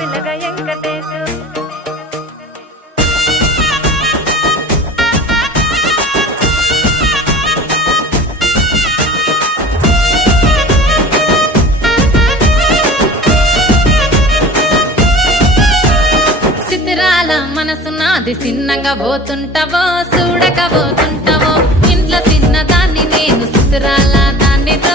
పిల్లగా వెంకటేశు చిత్రాల మనసు నాది చిన్నగా పోతుంటావో చూడక పోతుంటావో ఇంట్లో చిన్నదాన్ని నేను చిత్రాల దాన్నితో